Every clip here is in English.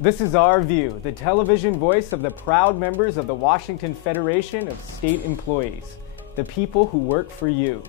This is Our View, the television voice of the proud members of the Washington Federation of State Employees, the people who work for you.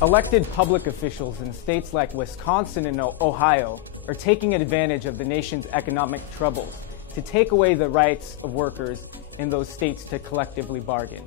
Elected public officials in states like Wisconsin and Ohio are taking advantage of the nation's economic troubles to take away the rights of workers in those states to collectively bargain.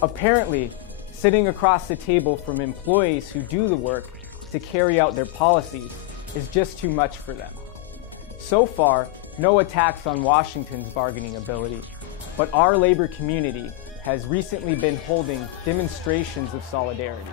Apparently, sitting across the table from employees who do the work to carry out their policies is just too much for them. So far, no attacks on Washington's bargaining ability, but our labor community has recently been holding demonstrations of solidarity.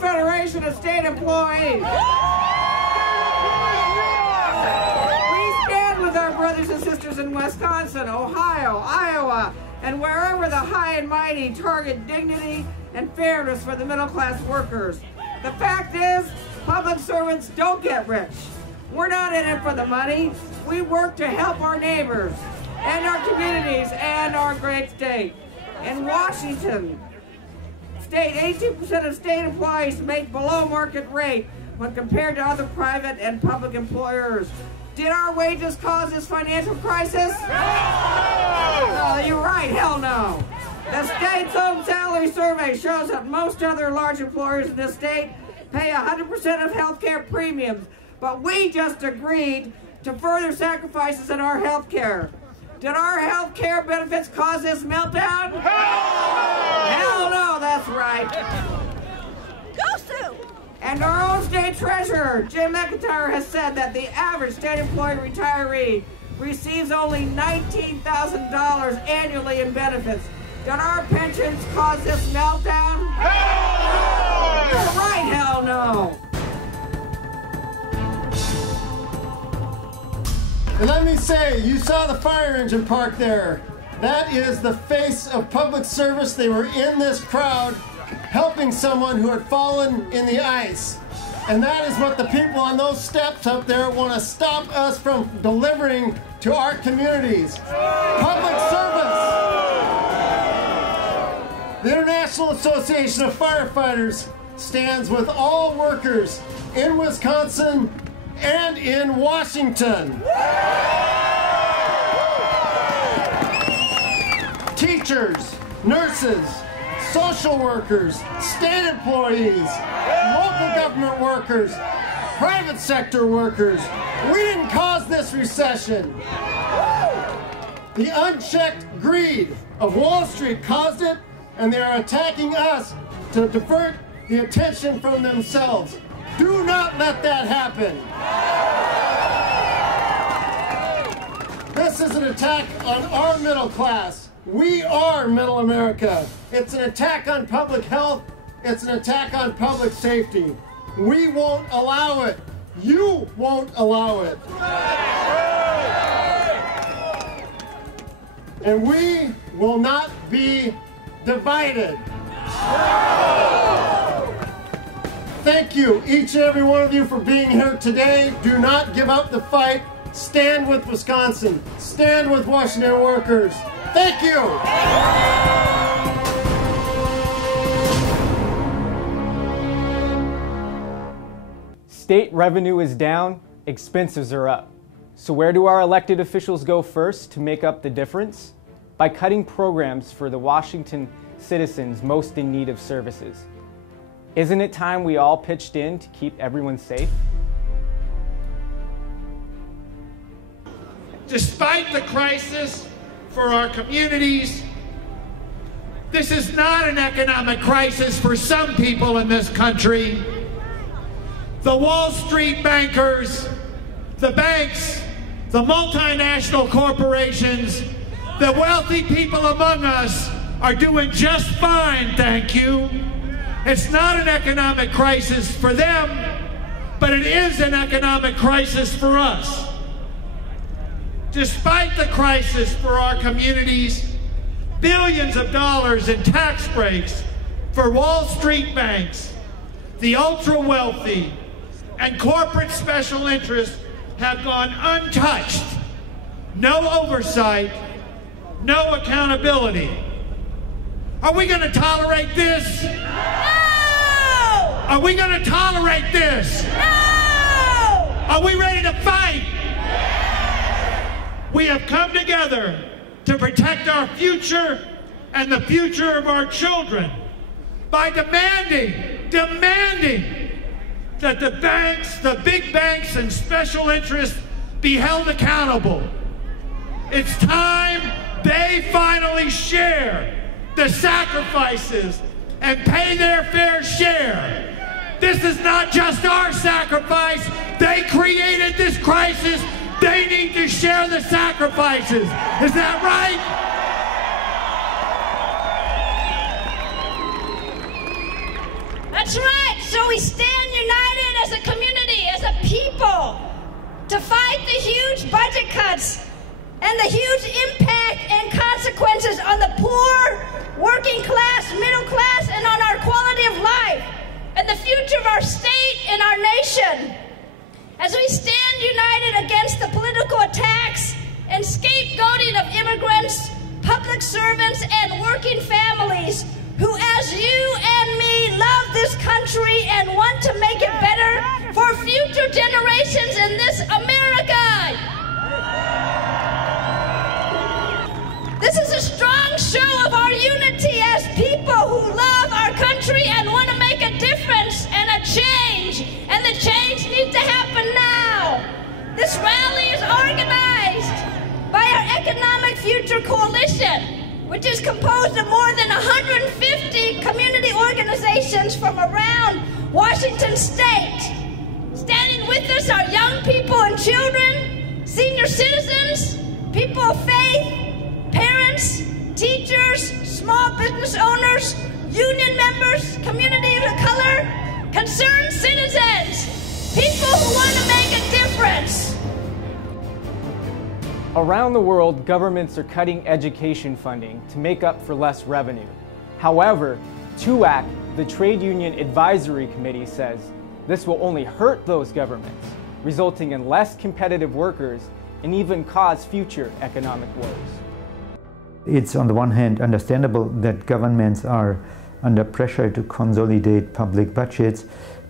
Federation of State Employees. We stand with our brothers and sisters in Wisconsin, Ohio, Iowa, and wherever the high and mighty target dignity and fairness for the middle-class workers. The fact is, public servants don't get rich. We're not in it for the money. We work to help our neighbors and our communities and our great state. In Washington State, 82% of state employees make below market rate when compared to other private and public employers. Did our wages cause this financial crisis? No! You're right, hell no. The state's own salary survey shows that most other large employers in this state pay 100% of health care premiums, but we just agreed to further sacrifices in our health care. Did our health care benefits cause this meltdown? Hell no, that's right. Go Sue! And our own state treasurer, Jim McIntyre, has said that the average state employee retiree receives only $19,000 annually in benefits. Did our pensions cause this meltdown? Hell no! You're right, hell no. And let me say, you saw the fire engine parked there. That is the face of public service. They were in this crowd helping someone who had fallen in the ice. And that is what the people on those steps up there want to stop us from delivering to our communities. Public service. The International Association of Firefighters stands with all workers in Wisconsin and in Washington. Teachers, nurses, social workers, state employees, local government workers, private sector workers. We didn't cause this recession. The unchecked greed of Wall Street caused it, and they are attacking us to divert the attention from themselves. Do not let that happen. This is an attack on our middle class. We are middle America. It's an attack on public health. It's an attack on public safety. We won't allow it. You won't allow it. And we will not be divided. Thank you, each and every one of you, for being here today. Do not give up the fight. Stand with Wisconsin. Stand with Washington workers. Thank you. State revenue is down, expenses are up. So where do our elected officials go first to make up the difference? By cutting programs for the Washington citizens most in need of services. Isn't it time we all pitched in to keep everyone safe? Despite the crisis for our communities, this is not an economic crisis for some people in this country. the Wall Street bankers, the banks, the multinational corporations, the wealthy people among us are doing just fine, thank you. It's not an economic crisis for them, but it is an economic crisis for us. Despite the crisis for our communities, billions of dollars in tax breaks for Wall Street banks, the ultra-wealthy, and corporate special interests have gone untouched. No oversight, no accountability. Are we going to tolerate this? No! Are we going to tolerate this? No! Are we ready to fight? We have come together to protect our future and the future of our children by demanding that the banks, the big banks and special interests be held accountable. It's time they finally share the sacrifices and pay their fair share. This is not just our sacrifice. They created this crisis. They need to share the sacrifices. Is that right? That's right. So we stand united as a community, as a people, to fight the huge budget cuts and the huge impact and consequences on the poor, working class, middle class, and on our quality of life, and the future of our state and our nation. As we stand united against the political attacks and scapegoating of immigrants, public servants, and working families who, as you and me, love this country and want to make it better for future generations in this America. This is a strong show of our unity as people who love our country and want to make a difference and a change. And the change needs to happen now. This rally is organized by our Economic Future Coalition, which is composed of more than 150 community organizations from around Washington State. Standing with us are young people and children, senior citizens, people of faith, parents, teachers, small business owners, union members, communities of color, concerned citizens, people who want to make a difference. Around the world, governments are cutting education funding to make up for less revenue. However, TUAC, the Trade Union Advisory Committee, says this will only hurt those governments, resulting in less competitive workers and even cause future economic woes. It's on the one hand understandable that governments are under pressure to consolidate public budgets,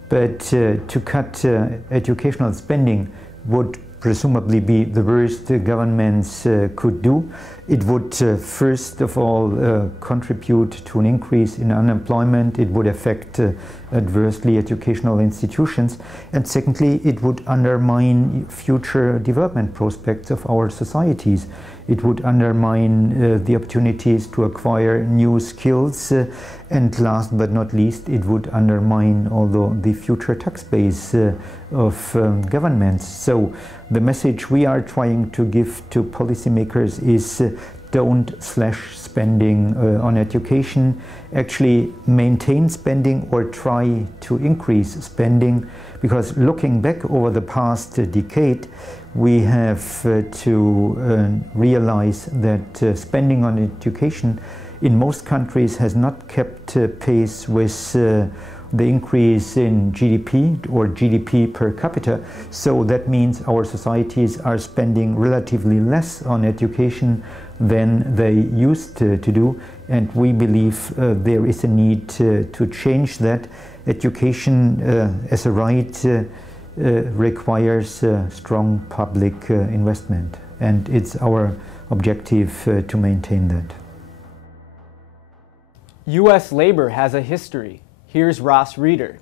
but to cut educational spending would presumably be the worst governments could do. It would first of all contribute to an increase in unemployment. It would affect adversely educational institutions. And secondly, it would undermine future development prospects of our societies. It would undermine the opportunities to acquire new skills. And last but not least, it would undermine also the future tax base of governments. So the message we are trying to give to policymakers is don't slash spending on education. Actually maintain spending or try to increase spending, because looking back over the past decade, we have to realize that spending on education in most countries has not kept pace with the increase in GDP or GDP per capita. So that means our societies are spending relatively less on education than they used to do. And we believe there is a need to change that. Education as a right requires strong public investment. And it's our objective to maintain that. U.S. labor has a history. Here's Ross Rieder.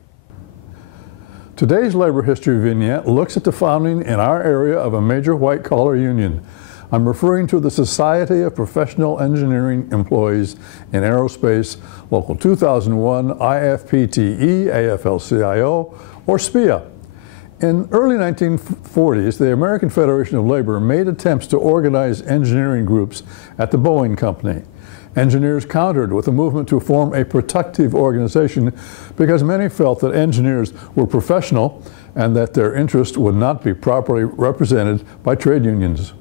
Today's labor history vignette looks at the founding in our area of a major white-collar union. I'm referring to the Society of Professional Engineering Employees in Aerospace, Local 2001, IFPTE, AFL-CIO, or SPIA. In early 1940s, the American Federation of Labor made attempts to organize engineering groups at the Boeing Company. Engineers countered with a movement to form a protective organization because many felt that engineers were professional and that their interests would not be properly represented by trade unions.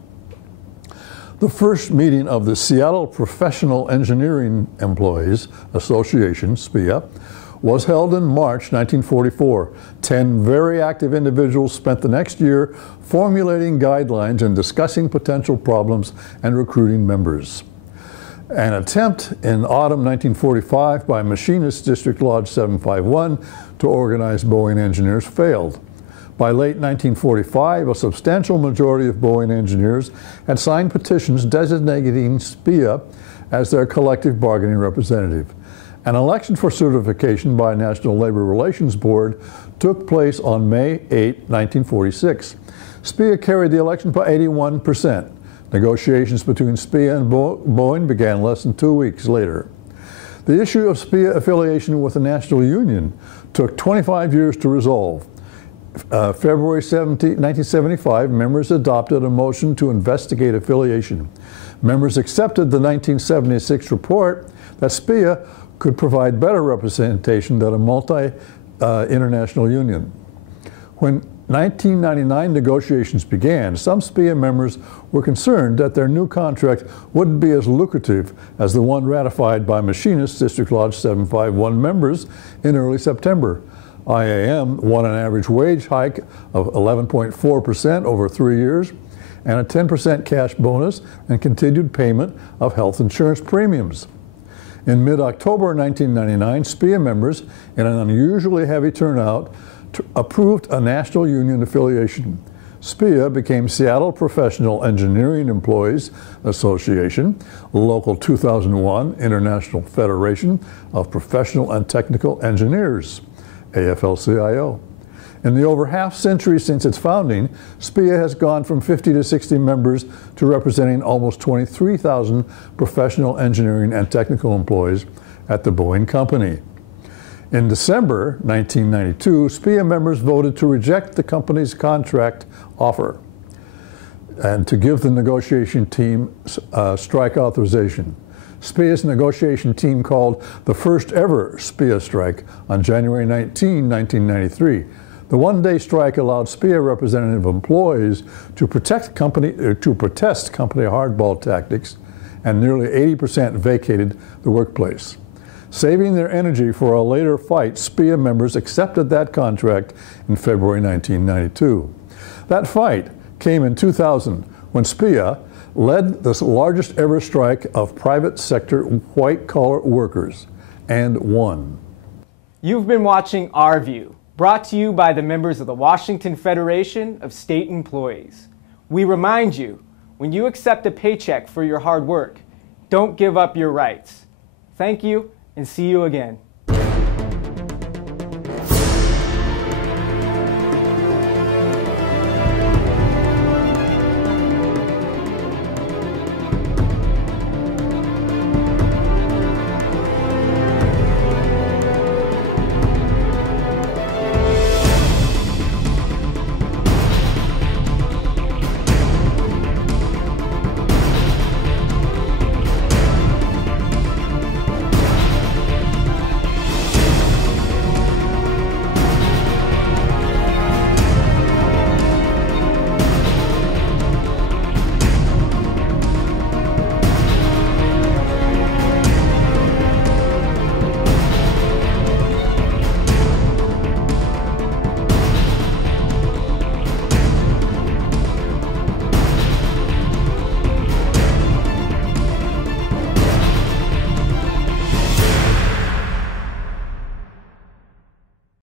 The first meeting of the Seattle Professional Engineering Employees Association, SPEA, was held in March 1944. 10 very active individuals spent the next year formulating guidelines and discussing potential problems and recruiting members. An attempt in autumn 1945 by Machinists District Lodge 751 to organize Boeing engineers failed. By late 1945, a substantial majority of Boeing engineers had signed petitions designating SPEA as their collective bargaining representative. An election for certification by National Labor Relations Board took place on May 8, 1946. SPEA carried the election by 81%. Negotiations between SPEA and Boeing began less than 2 weeks later. The issue of SPEA affiliation with the National Union took 25 years to resolve. February 17, 1975, members adopted a motion to investigate affiliation. Members accepted the 1976 report that SPEA could provide better representation than a multi-international union. When 1999 negotiations began, some SPEA members were concerned that their new contract wouldn't be as lucrative as the one ratified by Machinists District Lodge 751 members in early September. IAM won an average wage hike of 11.4% over 3 years and a 10% cash bonus and continued payment of health insurance premiums. In mid-October 1999, SPEA members, in an unusually heavy turnout, approved a national union affiliation. SPEA became Seattle Professional Engineering Employees Association, Local 2001 International Federation of Professional and Technical Engineers, AFL-CIO. In the over half century since its founding, SPEA has gone from 50 to 60 members to representing almost 23,000 professional engineering and technical employees at the Boeing Company. In December 1992, SPEA members voted to reject the company's contract offer and to give the negotiation team strike authorization. SPEA's negotiation team called the first ever SPEA strike on January 19, 1993. The one-day strike allowed SPEA representative employees to protest company hardball tactics, and nearly 80% vacated the workplace. Saving their energy for a later fight, SPEA members accepted that contract in February 1992. That fight came in 2000 when SPEA led the largest ever strike of private sector white-collar workers and won. You've been watching Our View, brought to you by the members of the Washington Federation of State Employees. We remind you, when you accept a paycheck for your hard work, don't give up your rights. Thank you, and see you again.